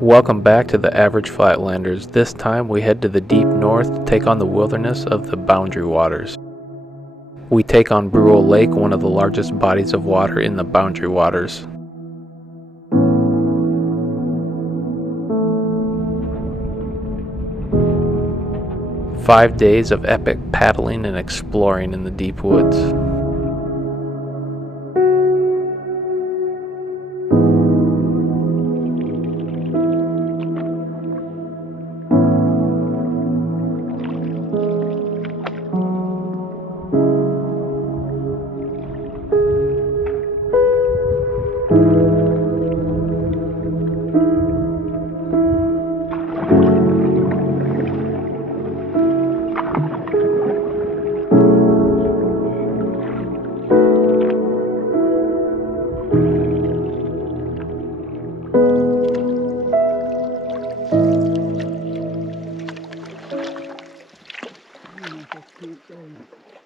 Welcome back to the Average Flatlanders. This time we head to the deep north to take on the wilderness of the Boundary Waters. We take on Brule Lake, one of the largest bodies of water in the Boundary Waters. Five days of epic paddling and exploring in the deep woods.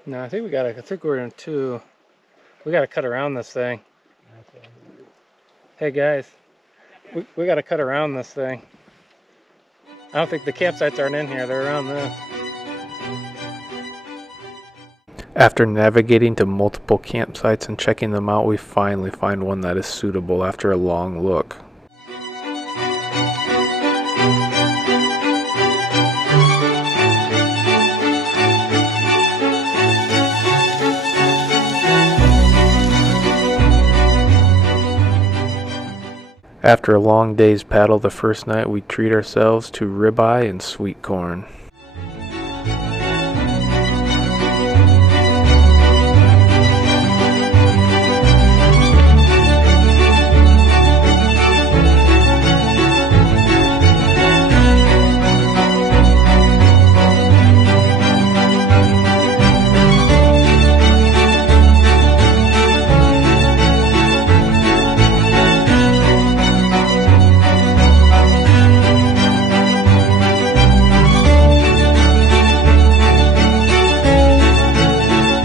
No, I think we gotta cut around this thing. Hey guys, we gotta cut around this thing. I don't think the campsites aren't in here, they're around this. After navigating to multiple campsites and checking them out, we finally find one that is suitable after a long look. After a long day's paddle the first night, we treat ourselves to ribeye and sweet corn. As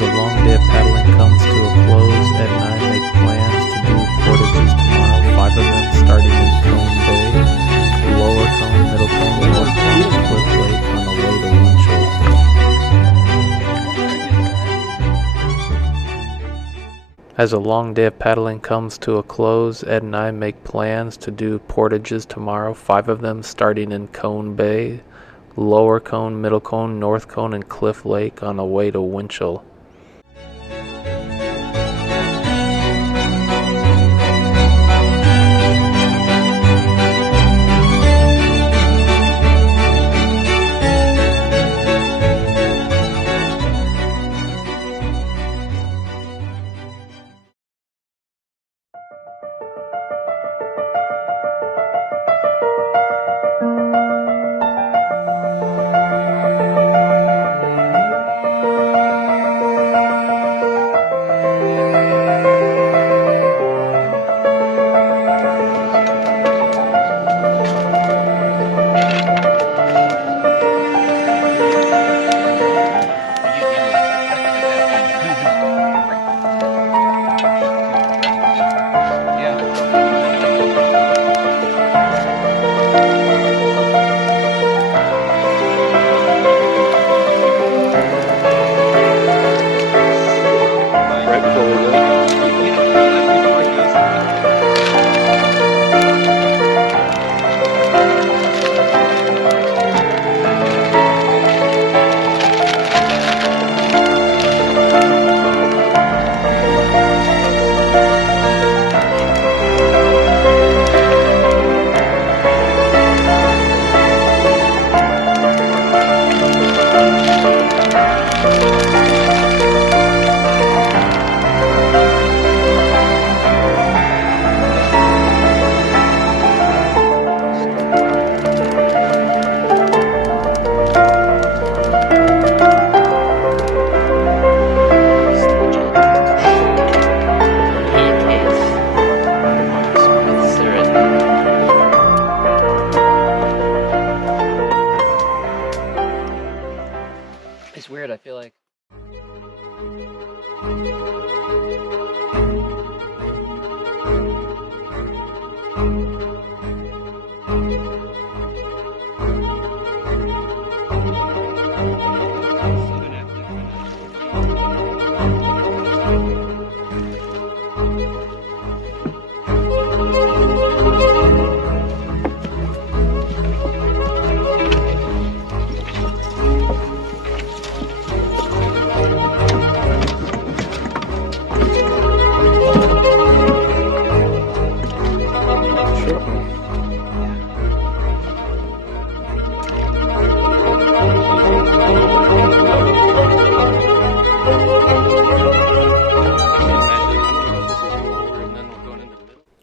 a long day of paddling comes to a close, Ed and I make plans to do portages tomorrow, 5 of them starting in Cone Bay, Lower Cone, Middle Cone, North Cone, and Cliff Lake on the way to Winchell. As a long day of paddling comes to a close, Ed and I make plans to do portages tomorrow, 5 of them starting in Cone Bay, Lower Cone, Middle Cone, North Cone, and Cliff Lake on the way to Winchell.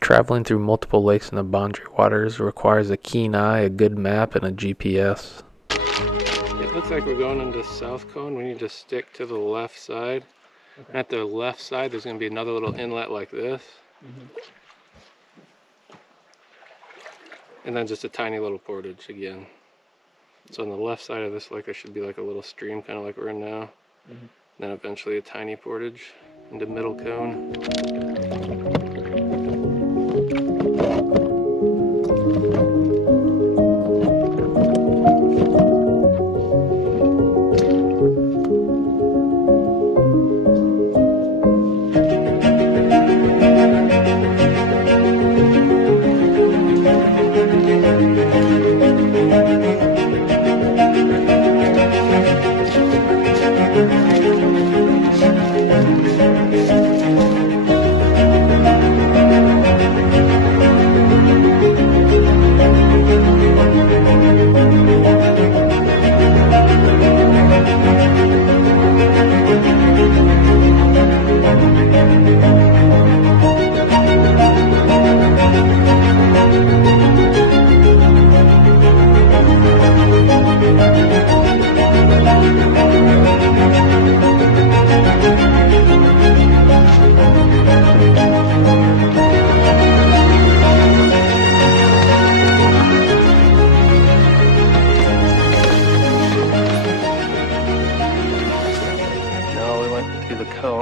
Traveling through multiple lakes in the boundary waters requires a keen eye, a good map, and a GPS. It looks like we're going into South Cone. We need to stick to the left side. Okay. At the left side, there's going to be another little inlet like this. And then just a tiny little portage again. So on the left side of this lake, there should be like a little stream, kind of like we're in now. Then eventually a tiny portage into Middle Cone.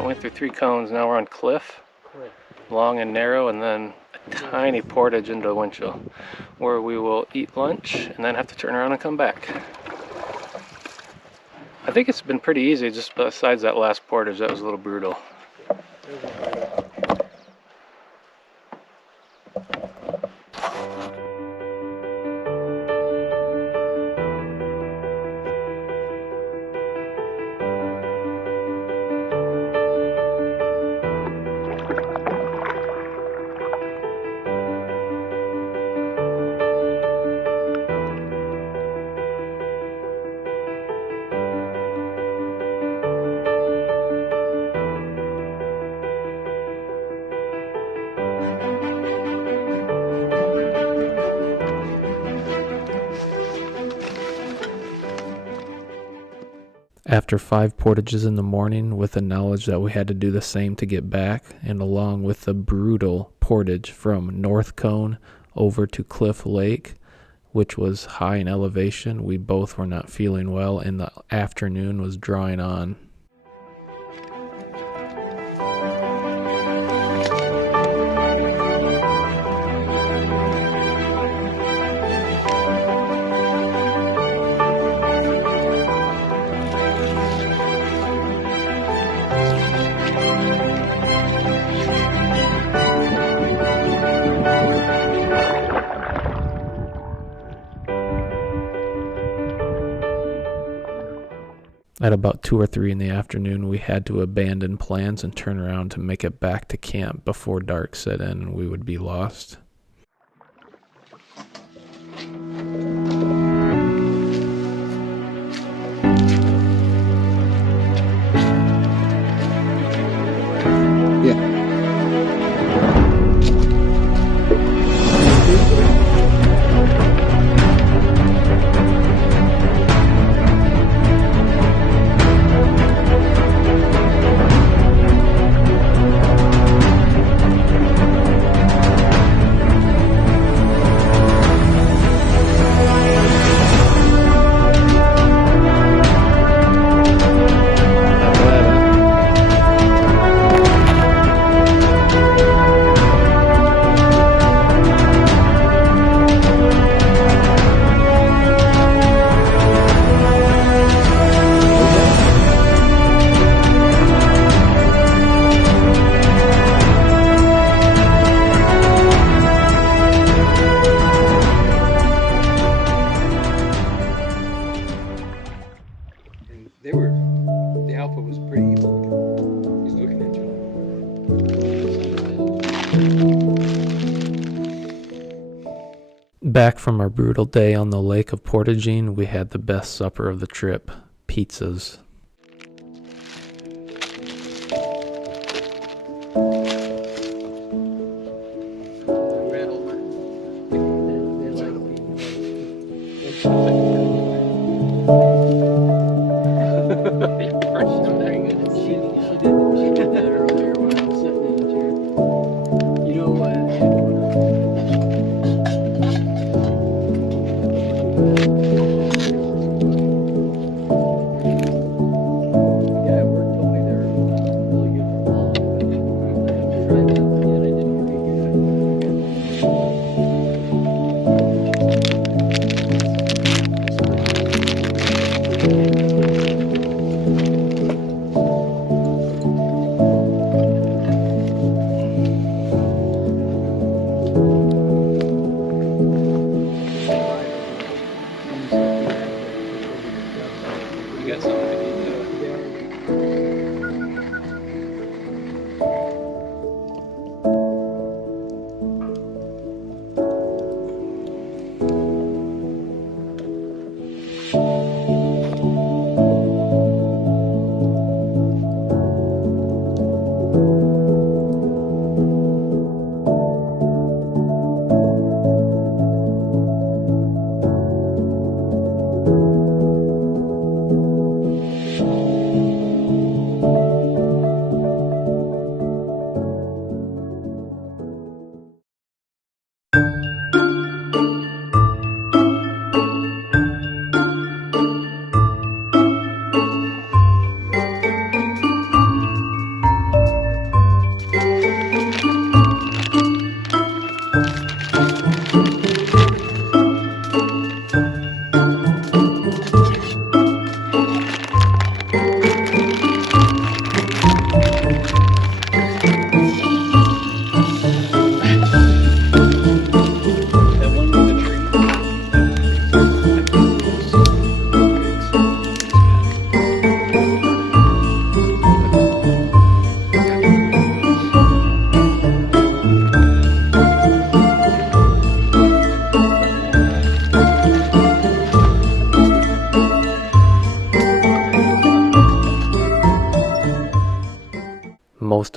Went through 3 cones, now we're on cliff, long and narrow, and then a tiny portage into Winchell, where we will eat lunch and then have to turn around and come back. I think it's been pretty easy, just besides that last portage that was a little brutal. After 5 portages in the morning, with the knowledge that we had to do the same to get back, and along with the brutal portage from North Cone over to Cliff Lake, which was high in elevation, we both were not feeling well, and the afternoon was drawing on. At about 2 or 3 in the afternoon, we had to abandon plans and turn around to make it back to camp before dark set in and we would be lost. The alpha was pretty evil looking. He's looking at you. Back from our brutal day on the lake of Portaging, we had the best supper of the trip, pizzas.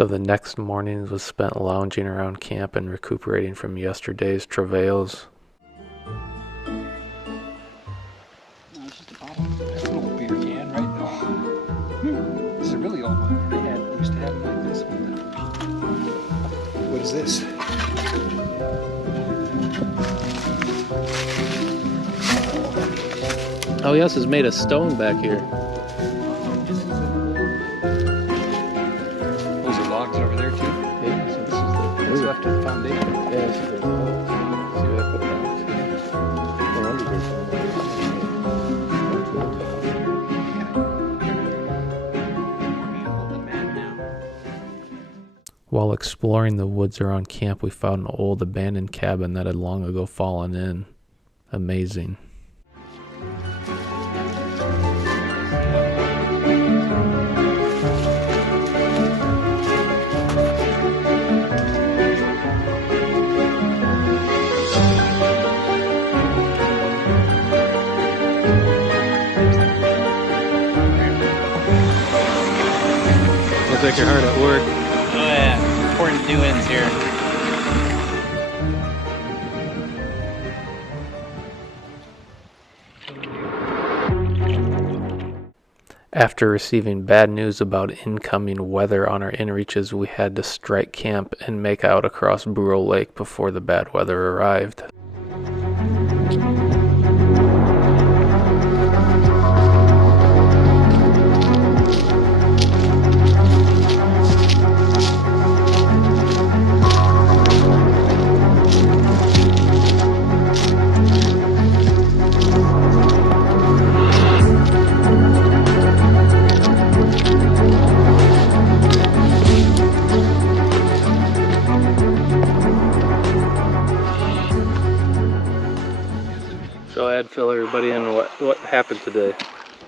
Most of the next morning was spent lounging around camp and recuperating from yesterday's travails. No, it's just a bottle. That's an old beer can, right? Oh. This is a really old one. They used to have them like this one. What is this? Oh, yes, it's made of stone back here. Those are logs over there too? Yeah, so this is What's left of the foundation? Yeah, this is their house. See what I put down? No wonder While exploring the woods around camp, we found an old abandoned cabin that had long ago fallen in. Amazing. Looks like you're hard at work. Oh yeah, important doings here. After receiving bad news about incoming weather on our inreaches, we had to strike camp and make out across Brule Lake before the bad weather arrived. So I'd fill everybody in what happened today.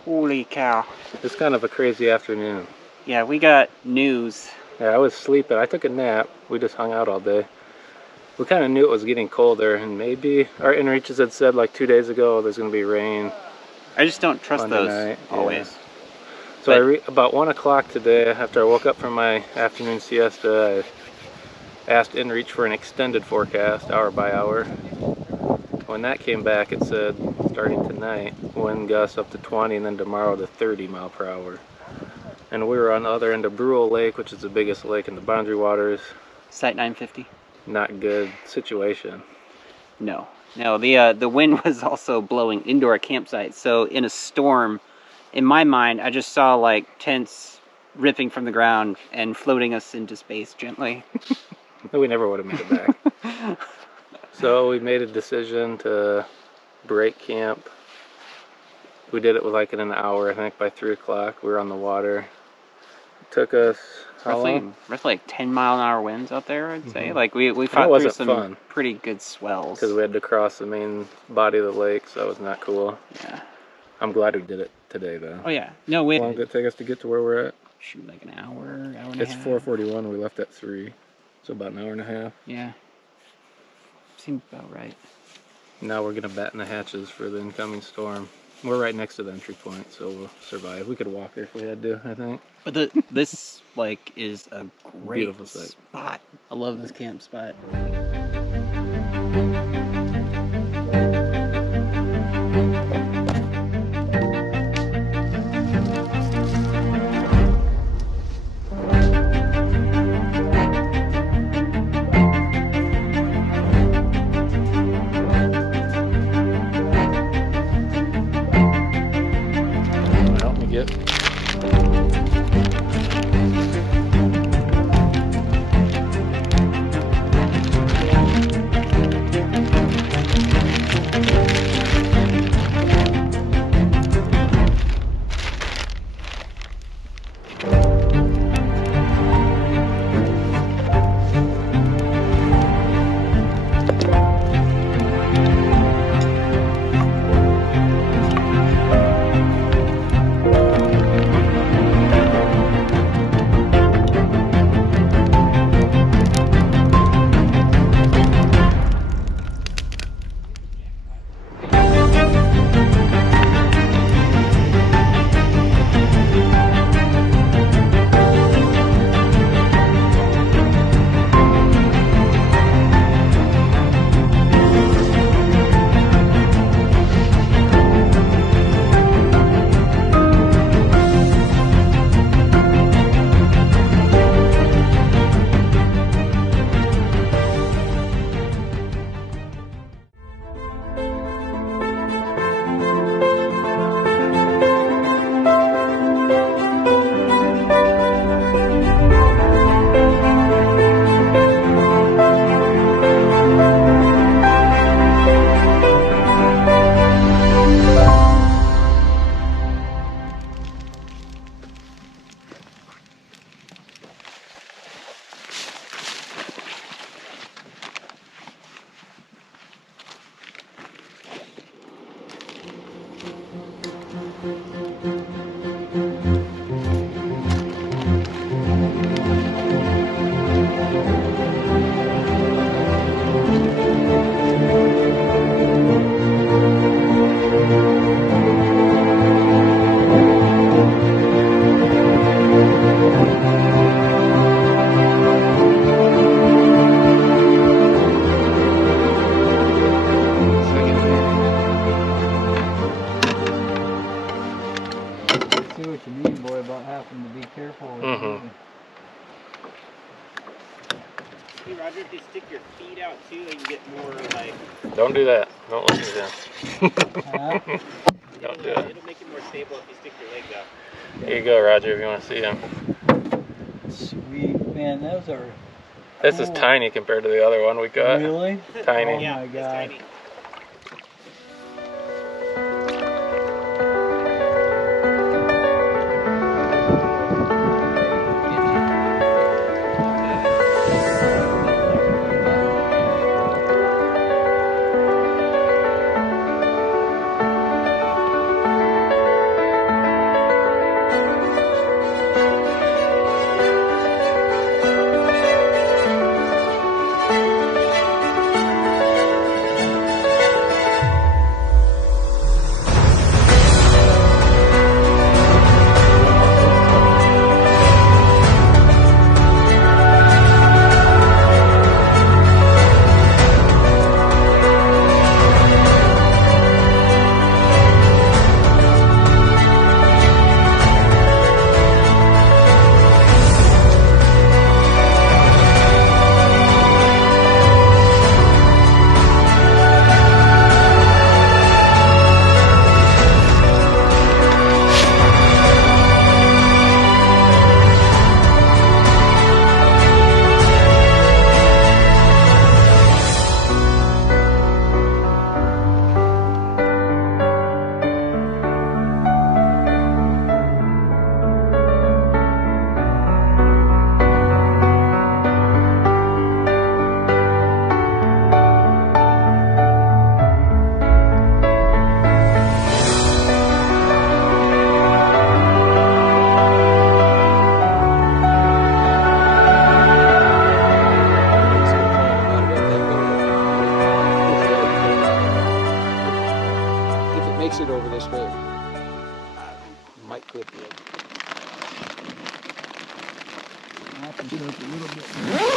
Holy cow. It's kind of a crazy afternoon. Yeah, we got news. Yeah, I was sleeping. I took a nap. We just hung out all day. We kind of knew it was getting colder, and maybe our inreaches had said like 2 days ago there's going to be rain. I just don't trust Monday those night, always. yeah. So about 1 o'clock today, after I woke up from my afternoon siesta, I asked inReach for an extended forecast, hour by hour. When that came back, it said starting tonight, wind gusts up to 20 and then tomorrow to 30 mile per hour. And we were on the other end of Brule Lake, which is the biggest lake in the Boundary Waters. Site 950? Not good situation. No. No, the wind was also blowing into our campsite. So in a storm, in my mind, I just saw like tents ripping from the ground and floating us into space gently. We never would have made it back. So we made a decision to break camp. We did it like in an hour. I think by 3 o'clock we were on the water. It took us roughly like 10-mile-an-hour winds out there, I'd say. Like we fought through some pretty good swells. Because we had to cross the main body of the lake, so that was not cool. Yeah. I'm glad we did it today, though. Oh yeah. No, How long did it take us to get to where we're at? Shoot, like an hour and a half. It's 4:41. We left at 3, so about an hour and a half. Yeah. Seems about right. Now we're gonna batten the hatches for the incoming storm. We're right next to the entry point, so we'll survive. We could walk there if we had to, I think. But this like is a great Beautiful site. spot. I love this camp spot. Help me get. feet out too, they can get more like. Don't do that. Don't listen to them. Don't do it. It'll make it more stable if you stick your legs out. Here you go, Roger, if you want to see them. Sweet, man, those are This is cool. tiny compared to the other one we got. Really? Tiny. Oh Yeah, my it's God. tiny. If it makes it over this way, might clip you. I can do it a little bit.